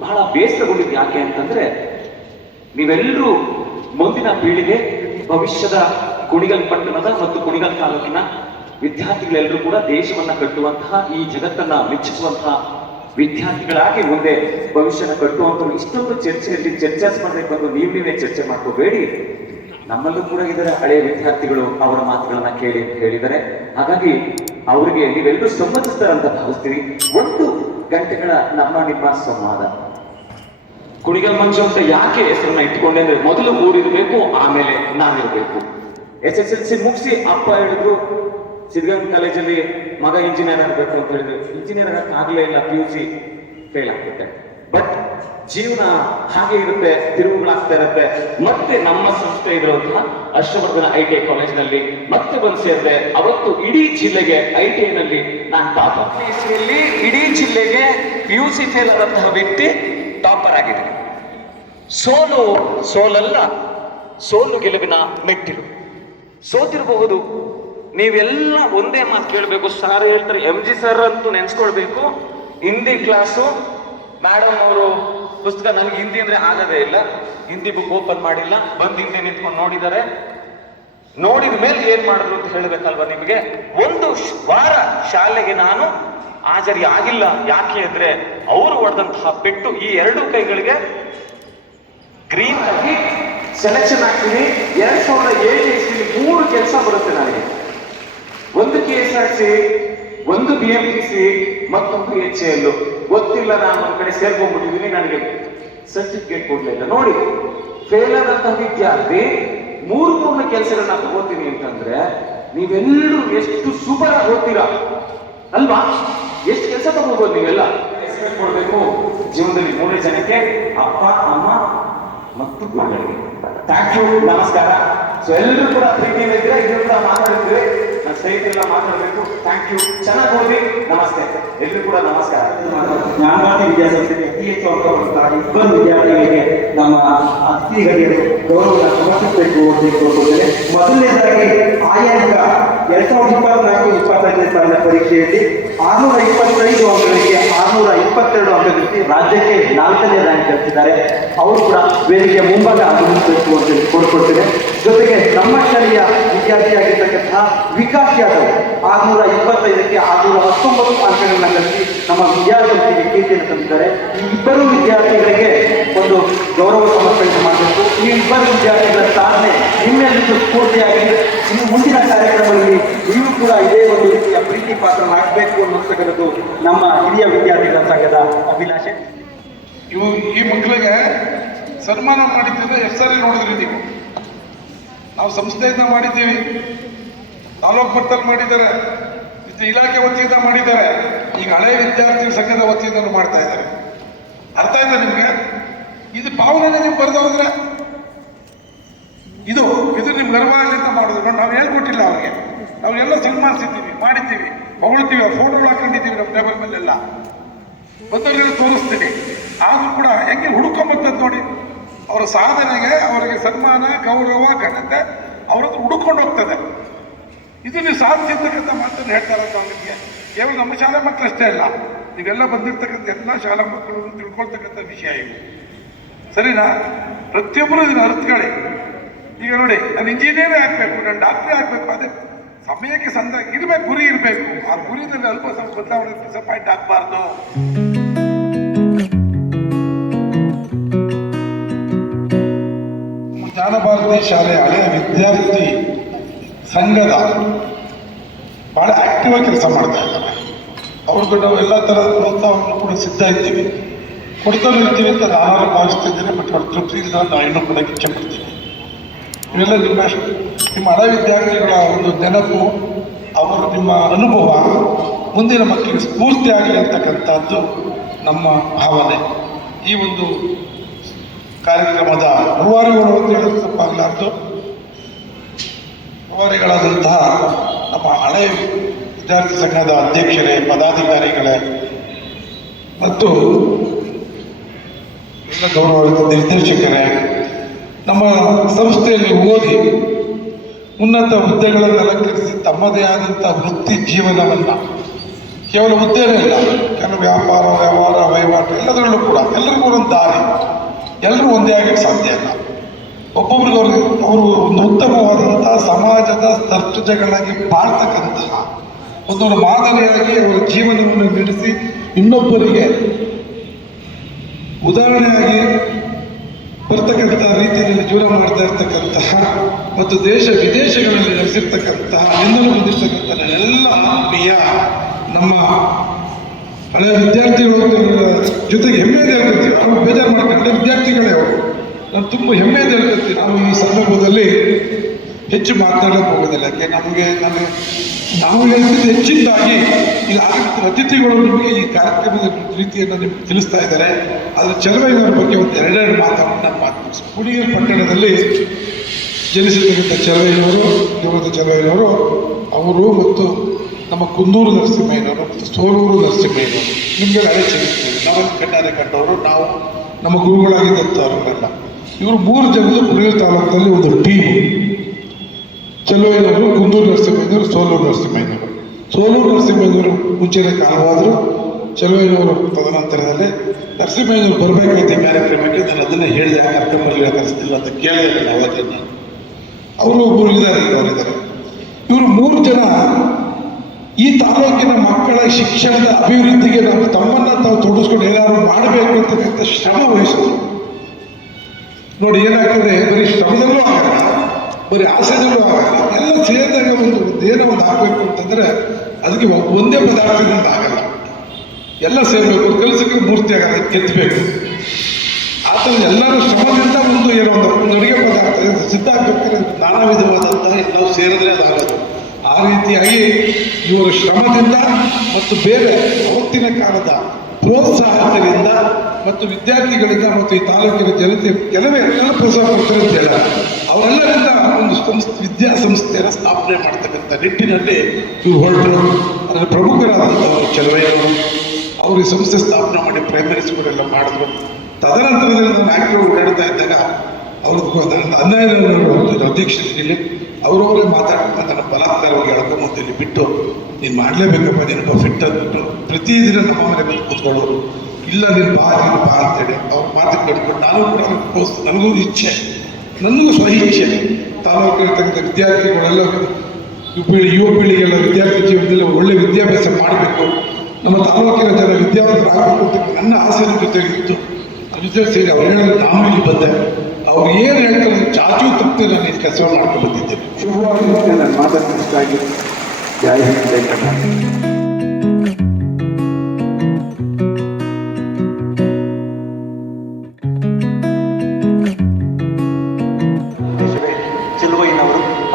ಬಹಳ ಬೇಸರಗೊಂಡಿದ್ದು ಯಾಕೆ ಅಂತಂದ್ರೆ ನೀವೆಲ್ಲರೂ ಮುಂದಿನ ಪೀಳಿಗೆ ಭವಿಷ್ಯದ ಕುಣಿಗಲ್ ಪಟ್ಟಣದ ಮತ್ತು ಕುಣಿಗಲ್ ತಾಲೂಕಿನ ವಿದ್ಯಾರ್ಥಿಗಳೆಲ್ಲರೂ ಕೂಡ ದೇಶವನ್ನ ಕಟ್ಟುವಂತಹ ಈ ಜಗತ್ತನ್ನ ಮೆಚ್ಚಿಸುವಂತಹ ವಿದ್ಯಾರ್ಥಿಗಳಾಗಿ ಮುಂದೆ ಭವಿಷ್ಯನ ಕಟ್ಟುವಂಥವ್ರು ಇಷ್ಟೊಂದು ಚರ್ಚೆಯಲ್ಲಿ ಚರ್ಚಾ ಸ್ಪರ್ಧೆಗೆ ಬಂದು ನೀವು ನೀವೇ ಚರ್ಚೆ ಮಾಡ್ಕೋಬೇಡಿ. ನಮ್ಮಲ್ಲೂ ಕೂಡ ಇದ್ದಾರೆ ಹಳೆಯ ವಿದ್ಯಾರ್ಥಿಗಳು ಅವರ ಮಾತುಗಳನ್ನ ಕೇಳಿ ಹೇಳಿದ್ದಾರೆ. ಹಾಗಾಗಿ ಅವರಿಗೆ ನೀವೆಲ್ಲರೂ ಸಮ್ಮತಿಸ್ತಾರಂತ ಭಾವಿಸ್ತೀವಿ ಒಂದು ಗಂಟೆಗಳ ನಮ್ಮ ನಿಮ್ಮ ಸಂವಾದ. ಕುಣಿಗಲ್ ಮಂಚು ಅಂತ ಯಾಕೆ ಹೆಸರನ್ನ ಇಟ್ಕೊಂಡೆ ಅಂದ್ರೆ ಮೊದಲು ಊರಿರ್ಬೇಕು ಆಮೇಲೆ ನಾನಿರ್ಬೇಕು ಎಸ್ ಎಸ್ ಎಲ್ ಸಿ ಮುಗಿಸಿ ಅಪ್ಪ ಹೇಳಿದ್ರು ಸಿದ್ಧಗಂಗಾ ಕಾಲೇಜಲ್ಲಿ ಮಗ ಇಂಜಿನಿಯರ್ ಆಗಬೇಕು ಅಂತ ಹೇಳಿದ್ರು. ಇಂಜಿನಿಯರ್ ಆಗಕ್ಕೆ ಆಗ್ಲೇ ಇಲ್ಲ ಪಿ ಯು ಸಿ ಫೇಲ್ ಆಗ್ಬಿಟ್ಟೆ ಬಟ್ ಜೀವನ ಹಾಗೆ ಇರುತ್ತೆ, ತಿರುವುಗಳಾಗ್ತಾ ಇರುತ್ತೆ. ಮತ್ತೆ ನಮ್ಮ ಸಂಸ್ಥೆ ಇರುವಂತಹ ಹರ್ಷವರ್ಧನ ಐ ಟಿ ಐ ಕಾಲೇಜ್ನಲ್ಲಿ ಮತ್ತೆ ಬಂದು ಸೇರಿದೆ. ಅವತ್ತು ಇಡೀ ಜಿಲ್ಲೆಗೆ ಐ ಟಿ ಐನಲ್ಲಿ ನಾನು ಟಾಪರ್ ಇಸ್ವಿಯಲ್ಲಿ ಇಡೀ ಜಿಲ್ಲೆಗೆ ಪಿ ಯು ಸಿ ಫೇಲ್ ಆದಂತಹ ವ್ಯಕ್ತಿ ಟಾಪರ್ ಆಗಿದೆ ಸೋಲು ಸೋಲಲ್ಲ, ಸೋಲು ಗೆಲುವಿನ ಮೆಟ್ಟಿಲು. ಸೋತಿರಬಹುದು. ನೀವೆಲ್ಲ ಒಂದೇ ಮಾತು ಕೇಳಬೇಕು. ಸಾರ್ ಹೇಳ್ತಾರೆ ಎಂ ಜಿ ಸರ್ ಅಂತೂ ನೆನೆಸ್ಕೊಳ್ಬೇಕು. ಹಿಂದಿ ಕ್ಲಾಸು ಮೇಡಮ್ ಅವರು ಪುಸ್ತಕ ನನಗೆ ಹಿಂದಿ ಅಂದ್ರೆ ಆಗದೇ ಇಲ್ಲ. ಹಿಂದಿ ಬುಕ್ ಓಪನ್ ಮಾಡಿಲ್ಲ. ಬಂದು ಹಿಂದೆ ನಿಂತ್ಕೊಂಡು ನೋಡಿದ್ದಾರೆ. ನೋಡಿದ ಮೇಲೆ ಏನ್ ಮಾಡಿದ್ರು ಅಂತ ಹೇಳಬೇಕಲ್ವ ನಿಮಗೆ? ಒಂದು ವಾರ ಶಾಲೆಗೆ ನಾನು ಹಾಜರಿ ಆಗಿಲ್ಲ. ಯಾಕೆ ಅಂದ್ರೆ ಅವರು ಹೊಡೆದಂತಹ ಪೆಟ್ಟು ಈ ಎರಡು ಕೈಗಳಿಗೆ ಗ್ರೀನ್ ಆಗಿ ಸೆಲೆಕ್ಷನ್ ಆಗ್ತೀನಿ. ಎರಡ್ ಸಾವಿರದ ಏಳು ಮೂರು ಕೆಲಸ ಬರುತ್ತೆ ನನಗೆ. ಒಂದು ಕೆ ಎಸ್ ಆರ್ ಸಿ ಒಂದು ಬಿ ಎಂ ಟಿ ಸಿ ಮತ್ತೊಂದು ಎಚ್ ಎಲ್ ಗೊತ್ತಿಲ್ಲ, ನಾನು ಒಂದ್ ಕಡೆ ಸೇರ್ಕೊಂಡ್ಬಿಟ್ಟಿದ್ದೀನಿ ನನಗೆ ಸರ್ಟಿಫಿಕೇಟ್ ಕೊಡ್ಲಿಲ್ಲ ನೋಡಿ ಫೇಲ್ ಆದಂತಹ ವಿದ್ಯಾರ್ಥಿ ಮೂರು ಮೂರು ಕೆಲಸಗಳನ್ನ ತಗೋತೀನಿ ಅಂತಂದ್ರೆ ನೀವೆಲ್ಲರೂ ಎಷ್ಟು ಸೂಪರ್ ಆಗಿ ಓದ್ತೀರಾ? ಅಲ್ವಾ? ಎಷ್ಟು ಕೆಲಸ ತಗೋಬಹುದು ನೀವೆಲ್ಲ? ಕೊಡ್ಬೇಕು. ಜೀವನದಲ್ಲಿ ಮೂರೇ ಜನಕ್ಕೆ ಅಪ್ಪ, ಅಮ್ಮ ಮತ್ತು ಗುರುಗಳಿಗೆ ಥ್ಯಾಂಕ್ ನಮಸ್ಕಾರ. ಸೊ ಎಲ್ಲರೂ ಕೂಡ ಪ್ರೀತಿಯಿಂದ ಇದ್ರೆ ಇದರಿಂದ ಮಾತಾಡಿದ್ರೆ ಸ್ನೇಹಿತರೆಲ್ಲ ಮಾತಾಡಬೇಕು. ಥ್ಯಾಂಕ್ ಯು ಚೆನ್ನಾಗಿ ಓದಿ ನಮಸ್ತೆ. ಎಲ್ಲರೂ ಕೂಡ ನಮಸ್ಕಾರ. ಜ್ಞಾನವಾದಿ ವಿದ್ಯಾಸಂಸ್ಥೆಗೆ ಅತಿ ಹೆಚ್ಚು ಅಂಕ ಪಡೆದಂತಹ ಇಬ್ಬರು ವಿದ್ಯಾರ್ಥಿಗಳಿಗೆ ನಮ್ಮ ಅತಿಥಿಗಳಿಗೆ ಗೌರವ ಸಮರ್ಪಿಸಬೇಕು ಅಂತ ಕೋರುತ್ತೇನೆ ಮೊದಲನೇದಾಗಿ ಆಯಾಂಕ ಎರಡ್ ಸಾವಿರದ ಇಪ್ಪತ್ನಾಲ್ಕು ಇಪ್ಪತ್ತೈದನೇ ಸಾಲಿನ ಪರೀಕ್ಷೆಯಲ್ಲಿ ಆರ್ನೂರ ಇಪ್ಪತ್ತೈದು ಅಂಕಗಳಿಗೆ ಆರ್ನೂರ ಇಪ್ಪತ್ತೆರಡು ಅಂಕ ಗಳಿಸಿ ರಾಜ್ಯಕ್ಕೆ ನಾಲ್ಕನೇ ರ್ಯಾಂಕ್ ಗಳಿಸಿದ್ದಾರೆ. ಅವರು ಕೂಡ ವೇದಿಕೆ ಮುಂಭಾಗ ಆಗಮಿಸಬೇಕು ಅಂತ ಹೇಳಿ ಕೋರ್ಕೊಡ್ತೇನೆ ಜೊತೆಗೆ ನಮ್ಮ ಶಾಲೆಯ ವಿದ್ಯಾರ್ಥಿಯಾಗಿರ್ತಕ್ಕಂತಹ ವಿಕಾಸ್ ಯಾದವ್ ಆರ್ನೂರ ಇಪ್ಪತ್ತೈದಕ್ಕೆ ಆರ್ನೂರ ಹತ್ತೊಂಬತ್ತು ಅಂಕಗಳನ್ನ ಕಲಿಸಿ ನಮ್ಮ ವಿದ್ಯಾರ್ಥಿಗಳಿಗೆ ಕೀರ್ತಿಯನ್ನು ತಂದಿದ್ದಾರೆ. ಈ ಇಬ್ಬರು ವಿದ್ಯಾರ್ಥಿಗಳಿಗೆ ಒಂದು ಗೌರವ ಸಮರ್ಪಣೆ ಮಾಡಬೇಕು. ಈ ಇಬ್ಬರು ವಿದ್ಯಾರ್ಥಿಗಳ ಸಾಧನೆ ನಿಮ್ಮೆಲ್ಲರಿಗೂ ಸ್ಫೂರ್ತಿಯಾಗಿ ಇನ್ನು ಮುಂದಿನ ಕಾರ್ಯಕ್ರಮದಲ್ಲಿ ನೀವು ಕೂಡ ಇದೇ ಒಂದು ರೀತಿಯ ಪ್ರೀತಿ ಪಾತ್ರರಾಗಬೇಕು ಅನ್ನತಕ್ಕಂಥದ್ದು ನಮ್ಮ ಹಿರಿಯ ವಿದ್ಯಾರ್ಥಿಗಳ ಸಂಘದ ಅಭಿಲಾಷೆ. ಇವು ಈ ಮಕ್ಕಳಿಗೆ ಸನ್ಮಾನ ಮಾಡಿದ್ರೆ ಎಷ್ಟು ಸಾರಿ ನೋಡಿದ್ರಿ ನೀವು? ನಾವು ಸಂಸ್ಥೆಯಿಂದ ಮಾಡಿದ್ದೀವಿ. ತಾಲೂಕು ಮಟ್ಟದಲ್ಲಿ ಮಾಡಿದ್ದಾರೆ. ಇದು ಇಲಾಖೆ ವತಿಯಿಂದ ಮಾಡಿದ್ದಾರೆ. ಈಗ ಹಳೆ ವಿದ್ಯಾರ್ಥಿ ಸಂಘದ ವತಿಯಿಂದ ಮಾಡ್ತಾ ಇದ್ದಾರೆ. ಅರ್ಥ ಆಯ್ತಾ ನಿಮಗೆ? ಇದು ಪಾವನೆ ನಿಮ್ಗೆ ಬರೆದು ಇದು ಇದು ನಿಮ್ಗೆ ಗರ್ವ ಅಂತ ಮಾಡೋದು. ನೋಡಿ, ನಾವು ಹೇಳ್ಕೊಟ್ಟಿಲ್ಲ ಅವ್ರಿಗೆ. ನಾವೆಲ್ಲ ಸನ್ಮಾನಿಸಿದ್ದೀವಿ ಮಾಡಿದ್ದೀವಿ, ಹೊಗಳ್ತೀವಿ ಫೋಟೋಗಳು ಹಾಕೊಂಡಿದ್ದೀವಿ ನಮ್ಮ ಟೇಬಲ್ ಮೇಲೆಲ್ಲ. ಬಂದವರಿಗೆ ತೋರಿಸ್ತೀವಿ ಆದರೂ ಕೂಡ ಹೆಂಗೆ ಹುಡುಕೊಂಬತ್ತದ ನೋಡಿ. ಅವರ ಸಾಧನೆಗೆ, ಅವರಿಗೆ ಸನ್ಮಾನ, ಗೌರವ, ಘನತೆ ಅವರದ್ದು ಹುಡುಕೊಂಡು ಹೋಗ್ತದೆ. ಇದು ನೀವು ಸಾಧಿಸಿರ್ತಕ್ಕಂಥ ಮಾತನ್ನು ಹೇಳ್ತಾರೆ ಅಂತ ನಿಮಗೆ ಕೇವಲ ನಮ್ಮ ಶಾಲೆ ಮಕ್ಕಳು ಅಷ್ಟೇ ಅಲ್ಲ, ನೀವೆಲ್ಲ ಬಂದಿರ್ತಕ್ಕಂಥ ಎಲ್ಲ ಶಾಲಾ ಮಕ್ಕಳು ತಿಳ್ಕೊಳ್ತಕ್ಕಂಥ ವಿಷಯ ಇದು. ಸರಿನಾ? ಪ್ರತಿಯೊಬ್ಬರು ಇದನ್ನು ಅರ್ಥಕೊಳ್ಳಿ ಈಗ ನೋಡಿ, ನಾನು ಇಂಜಿನಿಯರೇ ಆಗಬೇಕು, ನಾನು ಡಾಕ್ಟ್ರೇ ಆಗಬೇಕು, ಅದೇ ಸಮಯಕ್ಕೆ ಸಂದ, ಇರಬೇಕು, ಗುರಿ ಇರಬೇಕು. ಆ ಗುರಿನಲ್ಲಿ ಅಲ್ಪ ಸ್ವಲ್ಪ ಬದಲಾವಣೆ ಡಿಸಪಾಯಿಂಟ್ ಆಗಬಾರ್ದು. ಜ್ಞಾನಭಾರತಿ ಶಾಲೆ ಹಳೆಯ ವಿದ್ಯಾರ್ಥಿ ಸಂಘದ ಬಹಳ ಆಕ್ಟಿವ್ ಆಗಿ ಕೆಲಸ ಮಾಡ್ತಾ ಇದ್ದಾರೆ. ಅವ್ರ ನಾವು ಎಲ್ಲ ಥರದ ಪ್ರೋತ್ಸಾಹವನ್ನು ಕೂಡ ಸಿದ್ಧ ಇದ್ದೀವಿ. ಕೊಡ್ತಾನೆ ಇರ್ತೀವಿ ಅಂತ ನಾನು ಭಾವಿಸ್ತಿದ್ದೇನೆ ಬಟ್ ಅವ್ರ ತೃಪ್ತಿಯಿಂದ ನಾನು ಕೂಡ ಇಚ್ಛೆ ಪಡ್ತೀನಿ. ಇವೆಲ್ಲ ನಿಮ್ಮ ನಿಮ್ಮ ಹಳೆ ವಿದ್ಯಾರ್ಥಿಗಳ ಒಂದು ನೆನಪು, ಅವರ ನಿಮ್ಮ ಅನುಭವ, ಮುಂದಿನ ಮಕ್ಕಳಿಗೆ ಸ್ಫೂರ್ತಿ ಆಗಲಿ ಅಂತಕ್ಕಂಥದ್ದು ನಮ್ಮ ಭಾವನೆ. ಈ ಒಂದು ಕಾರ್ಯಕ್ರಮದ ರೂವಾರಿಗಳು ಅಂತ ಹೇಳಿದ್ರೆ ತಪ್ಪಾಗಲಾರ್ದು ರೂವಾರಿಗಳಾದಂತಹ ನಮ್ಮ ಹಳೆ ವಿದ್ಯಾರ್ಥಿ ಸಂಘದ ಅಧ್ಯಕ್ಷರೇ, ಪದಾಧಿಕಾರಿಗಳೇ, ಮತ್ತು ಎಲ್ಲ ಗೌರವಾನ್ವಿತ ನಿರ್ದೇಶಕರೇ, ನಮ್ಮ ಸಂಸ್ಥೆಯಲ್ಲಿ ಓದಿ ಉನ್ನತ ಹುದ್ದೆಗಳನ್ನು ಅಲಂಕರಿಸಿ ತಮ್ಮದೇ ಆದಂಥ ವೃತ್ತಿ ಜೀವನವನ್ನು, ಕೇವಲ ಹುದ್ದೆನೇ ಇಲ್ಲ ಕೆಲವು ವ್ಯಾಪಾರ, ವ್ಯವಹಾರ, ವಹಿವಾಟು ಎಲ್ಲದರಲ್ಲೂ ಕೂಡ ಎಲ್ಲರಿಗೂ ಒಂದು ದಾರಿ ಎಲ್ಲರೂ ಒಂದೇ ಆಗಕ್ಕೆ ಸಾಧ್ಯ ಇಲ್ಲ ಒಬ್ಬೊಬ್ರಿಗೆ ಅವ್ರಿಗೆ ಅವರು ಒಂದು ಉತ್ತಮವಾದಂಥ ಸಮಾಜದ ಸ್ತರ್ಜಗಳಾಗಿ ಬಾಳ್ತಕ್ಕಂತಹ ಒಂದು ಮಾದರಿಯಾಗಿ ಅವರ ಜೀವನವನ್ನು ನಡೆಸಿ ಇನ್ನೊಬ್ಬರಿಗೆ ಉದಾಹರಣೆಯಾಗಿ ಬರ್ತಕ್ಕಂಥ ರೀತಿಯಲ್ಲಿ ಜೀವನ ಮಾಡ್ತಾ ಇರ್ತಕ್ಕಂತಹ ಮತ್ತು ದೇಶ ವಿದೇಶಗಳಲ್ಲಿ ನೆಲೆಸಿರ್ತಕ್ಕಂತಹ ಎಲ್ಲರೂ ಬಂದಿರ್ತಕ್ಕಂತಹ ಎಲ್ಲ ಆತ್ಮೀಯ ನಮ್ಮ ಹಳೆಯ ವಿದ್ಯಾರ್ಥಿಗಳು ಜೊತೆಗೆ ಹೆಮ್ಮೆ ಹೇಳ್ಕೊತೀವಿ ಅವರು ಬೇಜಾರು ಮಾಡ್ಕೊಂಡ್ರೆ ವಿದ್ಯಾರ್ಥಿಗಳೇ ಅವರು. ನಾನು ತುಂಬ ಹೆಮ್ಮೆಯಿಂದ ಇದೆ ನಾವು ಈ ಸಂದರ್ಭದಲ್ಲಿ ಹೆಚ್ಚು ಮಾತನಾಡಕ್ಕೆ ಹೋಗೋದಿಲ್ಲ. ಯಾಕೆ, ನಮಗೆ ನಾನು ನಾವು ಹೇಳ್ತಿದ್ದು ಹೆಚ್ಚಿನದಾಗಿ ಇಲ್ಲಿ ಆಗಮಿಸಿದ ಅತಿಥಿಗಳು ನಿಮಗೆ ಈ ಕಾರ್ಯಕ್ರಮದ ರೀತಿಯನ್ನು ನಿಮಗೆ ತಿಳಿಸ್ತಾ ಇದ್ದಾರೆ. ಅದರ ಚಲುವೈನವರ ಬಗ್ಗೆ ಒಂದು ಎರಡೆರಡು ಮಾತನ್ನು ನಾನು ಮಾತು ಕುಡಿಯ ಪಟ್ಟಣದಲ್ಲಿ ಜನಿಸಿರ್ತಕ್ಕಂಥ ಚಲುವೈನವರು ನಿವೃತ್ತ ಚಲುವೈನವರು ಅವರು ಮತ್ತು ನಮ್ಮ ಕುಂದೂರು ನರಸಿಂಹಯ್ಯನವರು ಮತ್ತು ಸೋಲೂರು ನರಸಿಂಹಯ್ಯನವರು. ನಿಮಗೆ ಅಳೆ ಚಲಿಸ್ತೀವಿ ನಾವು ಕಣ್ಣಾರೆ ಕಂಡವರು. ನಾವು ನಮ್ಮ ಗುರುಗಳಾಗಿದ್ದಂಥವ್ರನ್ನೆಲ್ಲ ಇವರು ಮೂರು ಜನರು ಕುಡಿಯ ತಾಲೂಕಿನಲ್ಲಿ ಒಂದು ಟೀಮ್ ಚೆಲುವಯ್ಯನವರು ಕುಂದೂರು ನರಸಿಂಹಯ್ಯನವರು, ಸೋಲೂರು ನರಸಿಂಹಯ್ಯನವರು. ಸೋಲೂರು ನರಸಿಂಹಯ್ಯನವರು ಮುಂಚೆನೇ ಕಾಲವಾದರು. ಚೆಲುವಯ್ಯನವರು ತದನಂತರದಲ್ಲಿ ನರಸಿಂಹಯ್ಯನವರು ಬರಬೇಕಾಯ್ತು ಕಾರ್ಯಕ್ರಮಕ್ಕೆ. ನಾನು ಅದನ್ನೇ ಹೇಳಿದೆ, ಯಾಕೆ ಕರ್ಕೊಂಬರಲಿಲ್ಲ ಕರೆಸ್ತಿಲ್ಲ ಅಂತ ಕೇಳಿದೆ ಅವತ್ತಿನ ಅವರು ಒಬ್ಬರು ಇದ್ದಾರೆ ಇವರು ಮೂರು ಜನ ಈ ತಾಲೂಕಿನ ಮಕ್ಕಳ ಶಿಕ್ಷಣದ ಅಭಿವೃದ್ಧಿಗೆ ನಾವು ತಮ್ಮನ್ನ ತಾವು ತೊಡಗಿಸ್ಕೊಂಡು ಏನಾದ್ರು ಮಾಡಬೇಕು ಅಂತಕ್ಕಂಥ ಶ್ರಮ ವಹಿಸಿದ್ರು ನೋಡಿ, ಏನಾಗ್ತದೆ? ಬರೀ ಶ್ರಮದಲ್ಲೂ ಆಗಲ್ಲ, ಬರೀ ಆಸೆದಲ್ಲೂ ಆಗಲ್ಲ, ಎಲ್ಲ ಸೇರಿದಾಗ ಒಂದು ಏನೋ ಒಂದು ಆಗಬೇಕು ಅಂತಂದ್ರೆ ಅದಕ್ಕೆ ಒಂದೇ ಪದಾರ್ಥದಿಂದ ಆಗಲ್ಲ. ಎಲ್ಲ ಸೇರಬೇಕು, ಕೆಲಸಕ್ಕೆ ಮೂರ್ತಿ ಆಗಲ್ಲ ಕೆತ್ತಬೇಕು ಆ ಥರ ಎಲ್ಲರೂ ಶ್ರಮದಿಂದ ಒಂದು ಏನೋ ಒಂದು ಅಡುಗೆ ಪದಾರ್ಥ ಸಿದ್ಧ ಆಗ್ಬೇಕಾದ್ರೆ ನಾನಾ ವಿಧವಾದಂತಹ ಎಲ್ಲವೂ ಸೇರಿದ್ರೆ ಅದಾಗೋದು. ಆ ರೀತಿಯಾಗಿ ಇವರು ಶ್ರಮದಿಂದ ಮತ್ತು ಬೇರೆ ಅವತ್ತಿನ ಕಾಲದ ಪ್ರೋತ್ಸಾಹಕರಿಂದ ಮತ್ತು ವಿದ್ಯಾರ್ಥಿಗಳಿಂದ ಮತ್ತು ಈ ತಾಲೂಕಿನ ಜನತೆ ಕೆಲವೇ ಎಲ್ಲ ಪ್ರೋತ್ಸಾಹ ಕೊಡ್ತಾರೆ ಅಂತ ಹೇಳ ಅವರೆಲ್ಲರಿಂದ ಒಂದು ಸಂಸ್ಥೆ ವಿದ್ಯಾಸಂಸ್ಥೆಯನ್ನು ಸ್ಥಾಪನೆ ಮಾಡ್ತಕ್ಕಂಥ ನಿಟ್ಟಿನಲ್ಲಿ ಇವರು ಹೊರಟರು ಅದರ ಪ್ರಮುಖರಾದಂಥವರು ಕೆಲವೇ ಅವರು ಈ ಸಂಸ್ಥೆ ಸ್ಥಾಪನೆ ಮಾಡಿ ಪ್ರೈಮರಿ ಸ್ಕೂಲ್ ಎಲ್ಲ ಮಾಡಿದ್ರು. ತದನಂತರದಲ್ಲಿ ನಾನು ಆಕ್ಟಿವ್ ಓಡಾಡ್ತಾ ಇದ್ದಾಗ ಅವ್ರದ್ದು ಒಂದು ಅಧ್ಯಕ್ಷತೆಯಲ್ಲಿ ಅವರವರೇ ಮಾತಾಡ್ಕೊಂಡು ನನ್ನ ಬಲಾತ್ಕಾರವಾಗಿ ಎಳ್ಕೊಂಬಂದು ಇಲ್ಲಿ ಬಿಟ್ಟು, ನೀನು ಮಾಡಲೇಬೇಕಪ್ಪ ನೀನಪ್ಪ ಫಿಟ್ ಅಂದ್ಬಿಟ್ಟು ಪ್ರತಿದಿನ ನಮ್ಮ ಮನೆ ಬಂದು ಕೂತ್ಕೊಳ್ಳೋರು. ಇಲ್ಲ, ನೀನು ಬಾ ನೀನು ಬಾ ಅಂತೇಳಿ ಅವ್ರ ಮಾತು ಕಟ್ಕೊಂಡು ನಾನು ಕೂಡ ಪ್ರೋತ್ಸ- ನನಗೂ ಇಚ್ಛೆ. ನನಗೂ ಸ್ವ ಇಚ್ಛೆ. ತಾಲೂಕಿರ್ತಕ್ಕಂಥ ವಿದ್ಯಾರ್ಥಿಗಳೆಲ್ಲ ಪೀಳಿ, ಯುವ ಪೀಳಿಗೆಲ್ಲ ವಿದ್ಯಾರ್ಥಿ ಜೀವನದಲ್ಲಿ ಒಳ್ಳೆ ವಿದ್ಯಾಭ್ಯಾಸ ಮಾಡಬೇಕು. ನಮ್ಮ ತಾಲೂಕಿನ ಜನ ವಿದ್ಯಾವಂತರಾಗಬೇಕು ಅಂತ ನನ್ನ ಆಸೆ ಜೊತೆಗಿತ್ತು ಅದ್ರ ಜೊತೆ ಸೇರಿ ಅವ್ರು ನಾನು ಇಲ್ಲಿ ಬಂದೆ. ಅವ್ರು ಏನು ಹೇಳ್ತಾರೆ ಚಾಚು ತೃಪ್ತಿ ನಾನು ಈ ಕೆಲಸ ಮಾಡ್ಕೊಂಡು ಬಂದಿದ್ದೇನೆ ಶುಭವಾಗಿ ನನ್ನ ಮಾತನ್ನು ಇಷ್ಟ ಆಗಿದೆ ಜೈ ಹಿಂದ್ ಜೈ ಕರ್ನಾಟಕ. ದೇಶವೇ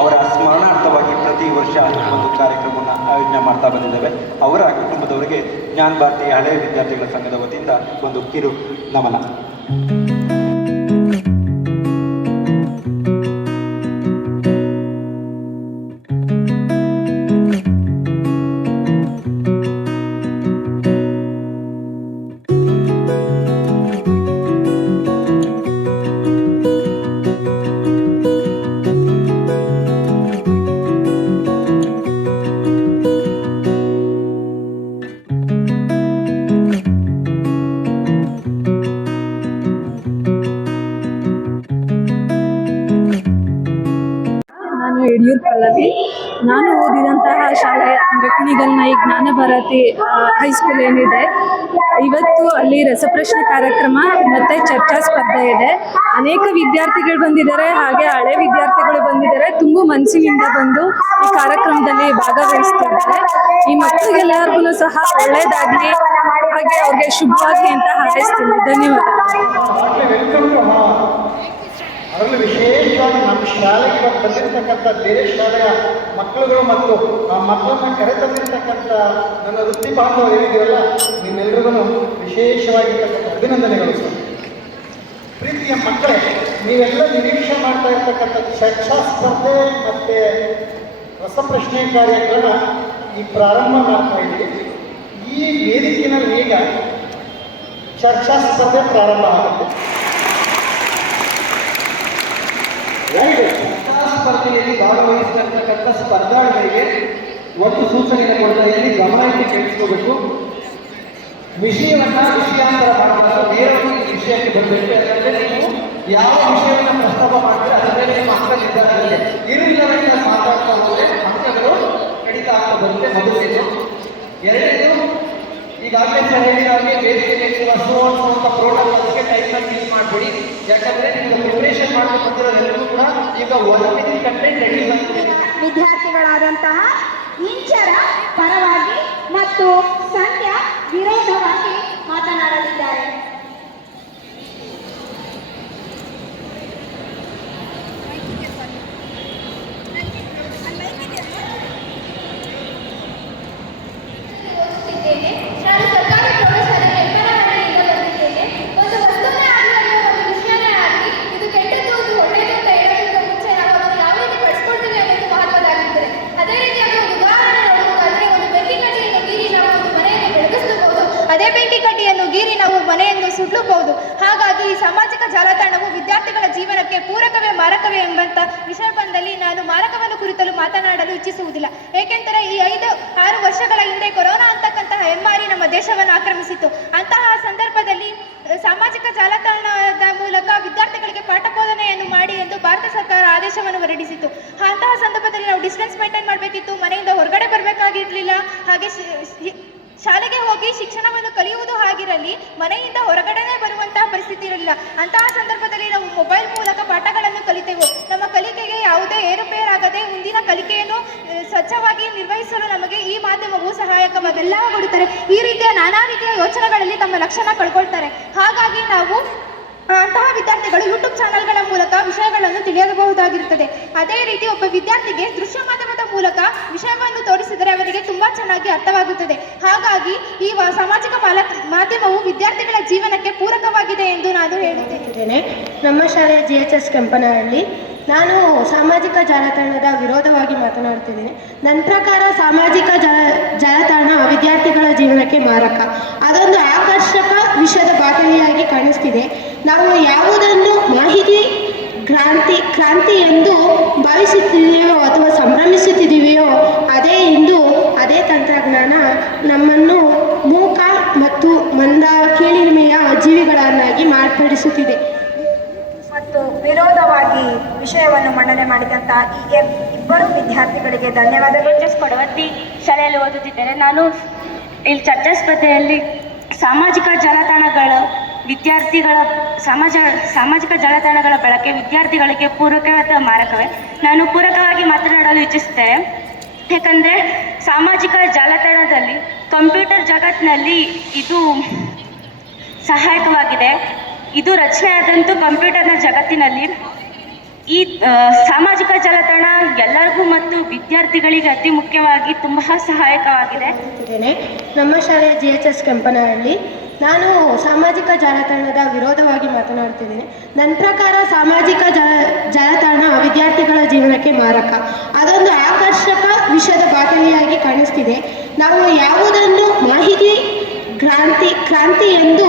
ಅವರ ಸ್ಮರಣಾರ್ಥವಾಗಿ ಪ್ರತಿ ವರ್ಷ ಒಂದು ಕಾರ್ಯಕ್ರಮವನ್ನು ಆಯೋಜನೆ ಮಾಡ್ತಾ ಬಂದಿದ್ದೇವೆ. ಅವರ ಕುಟುಂಬದವರಿಗೆ ಜ್ಞಾನ ಭಾರತಿ ಹಳೆಯ ವಿದ್ಯಾರ್ಥಿಗಳ ಸಂಘದ ವತಿಯಿಂದ ಒಂದು ಕಿರು ನಮನ. ಅಲ್ಲಿ ರಸಪ್ರಶ್ನೆ ಕಾರ್ಯಕ್ರಮ ಮತ್ತೆ ಚರ್ಚಾ ಸ್ಪರ್ಧೆ ಇದೆ. ಅನೇಕ ವಿದ್ಯಾರ್ಥಿಗಳು ಬಂದಿದ್ದಾರೆ ಹಾಗೆ ಹಳೆ ವಿದ್ಯಾರ್ಥಿಗಳು ಬಂದಿದ್ದಾರೆ. ತುಂಬ ಮನಸ್ಸಿನಿಂದ ಬಂದು ಈ ಕಾರ್ಯಕ್ರಮದಲ್ಲಿ ಭಾಗವಹಿಸ್ತಿದ್ದಾರೆ ಈ ಮಕ್ಕಳಿಗೆಲ್ಲರಿಗೂ ಸಹ ಒಳ್ಳೆಯದಾಗಲಿ. ಹಾಗೆ ಅವ್ರಿಗೆ ಶುಭವಾಗಲಿ ಅಂತ ಹಾರೈಸ್ತೀನಿ. ಧನ್ಯವಾದ. ಶಾಲೆಗೆ ಬಂದಿರತಕ್ಕಂಥ ಬೇರೆ ಶಾಲೆಯ ಮಕ್ಕಳುಗಳು ಮತ್ತು ಆ ಮಕ್ಕಳನ್ನ ಕರೆತಂದಿರತಕ್ಕಂಥ ನನ್ನ ವೃತ್ತಿ ಬಾಂಧವರು ಏನಿದೆಯಲ್ಲ ನಿಮ್ಮೆಲ್ಲರಿಗೂ ವಿಶೇಷವಾಗಿರ್ತಕ್ಕಂಥ ಅಭಿನಂದನೆಗಳು ಸರ್. ಪ್ರೀತಿಯ ಮಕ್ಕಳೇ, ನೀವೆಲ್ಲ ನಿರೀಕ್ಷೆ ಮಾಡ್ತಾ ಇರ್ತಕ್ಕಂಥ ಚರ್ಚಾ ಸ್ಪರ್ಧೆ ಮತ್ತು ರಸಪ್ರಶ್ನೆ ಕಾರ್ಯಕ್ರಮ ಈ ಪ್ರಾರಂಭ ಮಾಡ್ತಾ ಇದ್ದೀವಿ. ಈ ವೇದಿಕೆಯಲ್ಲಿ ಈಗ ಚರ್ಚಾ ಸ್ಪರ್ಧೆ ಪ್ರಾರಂಭ ಆಗುತ್ತೆ. ಸ್ಪರ್ಧೆಯಲ್ಲಿ ಭಾಗವಹಿಸಿರ್ತಕ್ಕಂಥ ಸ್ಪರ್ಧಾಳುಗಳಿಗೆ ಒಂದು ಸೂಚನೆಯನ್ನು ಕೊಡ್ತಾ ಇಲ್ಲಿ ಗಮನ ಇಟ್ಟು ಕೇಳಿಸ್ಕೋಬೇಕು. ವಿಷಯವನ್ನ ವಿಷಯಾಂತರ ಮಾಡಬಾರ್ದು ನೇರವಾಗಿ ವಿಷಯಕ್ಕೆ ಬರಬೇಕು ಯಾಕಂದ್ರೆ ನೀವು ಯಾವ ವಿಷಯವನ್ನು ಪ್ರಸ್ತಾಪ ಮಾಡಿದ್ರೆ ಅದರ ಮೇಲೆ ನಿಮ್ಮ ಅಂಕ ನಿರ್ಧಾರ ಆಗುತ್ತೆ ಇರಲಿಲ್ಲವರಿಗೆ ಮಾತಾಡ್ತಾ ಹೋದ್ರೆ ಅಂಕಗಳು ಕಡಿತ ಆಗ್ತಾ ಬರುತ್ತೆ. ಮೊದಲನೇದು. ಎರಡನೇದು ಈಗಾಗಲೇ ಸರ್ ಹೇಳಿದಾಗೆ ವೇದಿಕೆಯಲ್ಲಿ ನೀವು ಅದಕ್ಕೆ ಪ್ರೋಟೋಕಾಲ್ಸ್ಗೆ ಅಲ್ಲಿ ಯೂಸ್ ಮಾಡಬೇಡಿ. ಯಾಕಂದ್ರೆ ನೀವು ಪ್ರಿಪರೇಷನ್ ಮಾಡ್ಕೊಂಡು ಎಲ್ಲರೂ ಕೂಡ ಈಗ ಒಲಂಪಿಕ್ ಕಂಟೆಂಟ್ ರೆಡಿ ವಿದ್ಯಾರ್ಥಿಗಳಾದಂತಹ ಇಂಚರ ಪರವಾಗಿ ಮತ್ತು ಸಂಧ್ಯಾ ವಿರೋಧವಾಗಿ ಮಾತನಾಡಲಿದ್ದಾರೆ ಸುಡ್ಲೂಬಹುದು ಹಾಗಾಗಿ ಈ ಸಾಮಾಜಿಕ ಜಾಲತಾಣವು ವಿದ್ಯಾರ್ಥಿಗಳ ಜೀವನಕ್ಕೆ ಪೂರಕವೇ ಮಾರಕವೇ ಎಂಬಂತ ವಿಷಯ ಬಂದಲ್ಲಿ ನಾನು ಮಾರಕವನ್ನು ಕುರಿತಲು ಮಾತನಾಡಲು ಇಚ್ಛಿಸುವುದಿಲ್ಲ ಏಕೆಂದರೆ ಈ ಐದು ಆರು ವರ್ಷಗಳ ಹಿಂದೆ ಕೊರೋನಾ ಅಂತಕ್ಕಂತಹ ಹೆಮ್ಮಾರಿ ನಮ್ಮ ದೇಶವನ್ನು ಆಕ್ರಮಿಸಿತು ಅಂತಹ ಸಂದರ್ಭದಲ್ಲಿ ಸಾಮಾಜಿಕ ಜಾಲತಾಣದ ಮೂಲಕ ವಿದ್ಯಾರ್ಥಿಗಳಿಗೆ ಪಾಠ ಬೋಧನೆಯನ್ನು ಮಾಡಿ ಎಂದು ಭಾರತ ಸರ್ಕಾರ ಆದೇಶವನ್ನು ಹೊರಡಿಸಿತು ಅಂತಹ ಸಂದರ್ಭದಲ್ಲಿ ನಾವು ಡಿಸ್ಟೆನ್ಸ್ ಮೇಂಟೈನ್ ಮಾಡಬೇಕಿತ್ತು. ಮನೆಯಿಂದ ಹೊರಗಡೆ ಬರಬೇಕಾಗಿರಲಿಲ್ಲ. ಹಾಗೆ ಶಾಲೆಗೆ ಹೋಗಿ ಶಿಕ್ಷಣವನ್ನು ಕಲಿಯುವುದು ಆಗಿರಲಿ ಮನೆಯಿಂದ ಹೊರಗಡೆನೇ ಬರುವಂತಹ ಪರಿಸ್ಥಿತಿ ಇರಲಿಲ್ಲ. ಅಂತಹ ಸಂದರ್ಭದಲ್ಲಿ ನಾವು ಮೊಬೈಲ್ ಮೂಲಕ ಪಾಠಗಳನ್ನು ಕಲಿತೆವು. ನಮ್ಮ ಕಲಿಕೆಗೆ ಯಾವುದೇ ಏರುಪೇರಾಗದೆ, ಮುಂದಿನ ಕಲಿಕೆಯನ್ನು ಸ್ವಚ್ಛವಾಗಿ ನಿರ್ವಹಿಸಲು ನಮಗೆ ಭೂ ಸಹಾಯಕ ಸಹಾಯಕವಾಗೆಲ್ಲ ಕೊಡುತ್ತಾರೆ. ಈ ರೀತಿಯ ನಾನಾ ರೀತಿಯ ಯೋಚನೆಗಳಲ್ಲಿ ತಮ್ಮ ಲಕ್ಷಣ ಕಳ್ಕೊಳ್ತಾರೆ ಹಾಗಾಗಿ ನಾವು ಅಂತಹ ವಿದ್ಯಾರ್ಥಿಗಳು ಯೂಟ್ಯೂಬ್ ಚಾನೆಲ್ಗಳ ಮೂಲಕ ವಿಷಯಗಳನ್ನು ತಿಳಿಯಬಹುದಾಗಿರುತ್ತದೆ. ಅದೇ ರೀತಿ ಒಬ್ಬ ವಿದ್ಯಾರ್ಥಿಗೆ ದೃಶ್ಯ ಮಾಧ್ಯಮದ ಮೂಲಕ ವಿಷಯವನ್ನು ತೋರಿಸಿದರೆ ಅವರಿಗೆ ತುಂಬಾ ಚೆನ್ನಾಗಿ ಅರ್ಥವಾಗುತ್ತದೆ. ಹಾಗಾಗಿ ಈ ಸಾಮಾಜಿಕ ಮಾಧ್ಯಮವು ವಿದ್ಯಾರ್ಥಿಗಳ ಜೀವನಕ್ಕೆ ಪೂರಕವಾಗಿದೆ ಎಂದು ನಾನು ಹೇಳುತ್ತೇನೆ. ನಮ್ಮ ಶಾಲೆಯ ಜಿ ಎಚ್ ಎಸ್ ಕೆಂಪನಹಳ್ಳಿ ನಾನು ಸಾಮಾಜಿಕ ಜಾಲತಾಣದ ವಿರೋಧವಾಗಿ ಮಾತನಾಡ್ತಿದ್ದೇನೆ. ನನ್ನ ಪ್ರಕಾರ ಸಾಮಾಜಿಕ ಜಾಲ ಜಾಲತಾಣ ವಿದ್ಯಾರ್ಥಿಗಳ ಜೀವನಕ್ಕೆ ಮಾರಕ. ಅದೊಂದು ಆಕರ್ಷಕ ವಿಷಯದ ಬಾಟಲಿಯಾಗಿ ಕಾಣಿಸ್ತಿದೆ. ನಾವು ಯಾವುದನ್ನು ಮಾಹಿತಿ ಕ್ರಾಂತಿ ಕ್ರಾಂತಿ ಎಂದು ಭಾವಿಸುತ್ತಿದೆಯೋ ಅಥವಾ ಸಂಭ್ರಮಿಸುತ್ತಿದ್ದೀವೆಯೋ ಅದೇ ಇಂದು, ಅದೇ ತಂತ್ರಜ್ಞಾನ ನಮ್ಮನ್ನು ಮೂಕ ಮತ್ತು ಮಂದ ಕೀಳಿಮೆಯ ಜೀವಿಗಳನ್ನಾಗಿ ಮಾರ್ಪಡಿಸುತ್ತಿದೆ. ವಿರೋಧವಾಗಿ ವಿಷಯವನ್ನು ಮಂಡನೆ ಮಾಡಿದಂಥ ಈ ಇಬ್ಬರು ವಿದ್ಯಾರ್ಥಿಗಳಿಗೆ ಧನ್ಯವಾದಗಳು. ಎಸ್ ಕೊಡವತ್ತಿ ಶಾಲೆಯಲ್ಲಿ ಓದುತ್ತಿದ್ದೇನೆ ನಾನು ಇಲ್ಲಿ ಚರ್ಚಾ ಸ್ಪರ್ಧೆಯಲ್ಲಿ ಸಾಮಾಜಿಕ ಜಾಲತಾಣಗಳ ವಿದ್ಯಾರ್ಥಿಗಳ ಸಮಾಜ, ಸಾಮಾಜಿಕ ಜಾಲತಾಣಗಳ ಬಳಕೆ ವಿದ್ಯಾರ್ಥಿಗಳಿಗೆ ಪೂರಕವಾದ ಮಾರಕವೇ. ನಾನು ಪೂರಕವಾಗಿ ಮಾತನಾಡಲು ಇಚ್ಛಿಸುತ್ತೇನೆ. ಯಾಕಂದರೆ ಸಾಮಾಜಿಕ ಜಾಲತಾಣದಲ್ಲಿ ಕಂಪ್ಯೂಟರ್ ಜಗತ್ತಿನಲ್ಲಿ ಇದು ಸಹಾಯಕವಾಗಿದೆ. ಇದು ರಚನೆ ಕಂಪ್ಯೂಟರ್ನ ಜಗತ್ತಿನಲ್ಲಿ ಈ ಸಾಮಾಜಿಕ ಜಾಲತಾಣ ಎಲ್ಲರಿಗೂ ಮತ್ತು ವಿದ್ಯಾರ್ಥಿಗಳಿಗೆ ಅತಿ ಮುಖ್ಯವಾಗಿ ತುಂಬ ಸಹಾಯಕವಾಗಿದೆ. ನಮ್ಮ ಶಾಲೆಯ ಜಿ ಎಚ್ ಎಸ್ ಕೆಂಪನಹಳ್ಳಿ. ನಾನು ಸಾಮಾಜಿಕ ಜಾಲತಾಣದ ವಿರೋಧವಾಗಿ ಮಾತನಾಡ್ತಿದ್ದೇನೆ. ನನ್ನ ಪ್ರಕಾರ ಸಾಮಾಜಿಕ ಜಾಲ ಜಾಲತಾಣ ವಿದ್ಯಾರ್ಥಿಗಳ ಜೀವನಕ್ಕೆ ಮಾರಕ. ಅದೊಂದು ಆಕರ್ಷಕ ವಿಷಯದ ಬಾಟಲಿಯಾಗಿ ಕಾಣಿಸ್ತಿದೆ. ನಾವು ಯಾವುದನ್ನು ಮಾಹಿತಿ ಕ್ರಾಂತಿ ಕ್ರಾಂತಿ ಎಂದು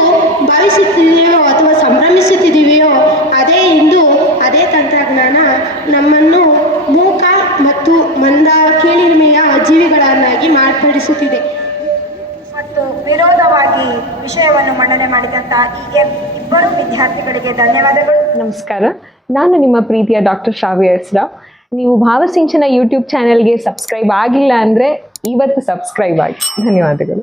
ಭಾವಿಸುತ್ತಿದೆಯೋ ಅಥವಾ ಸಂಭ್ರಮಿಸುತ್ತಿದ್ದೀವೆಯೋ ಅದೇ ಇಂದು ಅದೇ ತಂತ್ರಜ್ಞಾನ ನಮ್ಮನ್ನು ಮೂಕ ಮತ್ತು ಮಂದ ಕೀಳಿಮೆಯ ಜೀವಿಗಳನ್ನಾಗಿ ಮಾರ್ಪಡಿಸುತ್ತಿದೆ. ಮತ್ತು ವಿರೋಧವಾಗಿ ವಿಷಯವನ್ನು ಮಂಡನೆ ಮಾಡಿದಂಥ ಈ ಇಬ್ಬರು ವಿದ್ಯಾರ್ಥಿಗಳಿಗೆ ಧನ್ಯವಾದಗಳು. ನಮಸ್ಕಾರ. ನಾನು ನಿಮ್ಮ ಪ್ರೀತಿಯ ಡಾಕ್ಟರ್ ಶ್ರಾವ್ಯ ಹೆಸ್ರಾ ನೀವು ಭಾವಸಿಂಚನ ಯೂಟ್ಯೂಬ್ ಚಾನೆಲ್ಗೆ ಸಬ್ಸ್ಕ್ರೈಬ್ ಆಗಿಲ್ಲ ಅಂದರೆ ಇವತ್ತು ಸಬ್ಸ್ಕ್ರೈಬ್ ಆಗಿ. ಧನ್ಯವಾದಗಳು.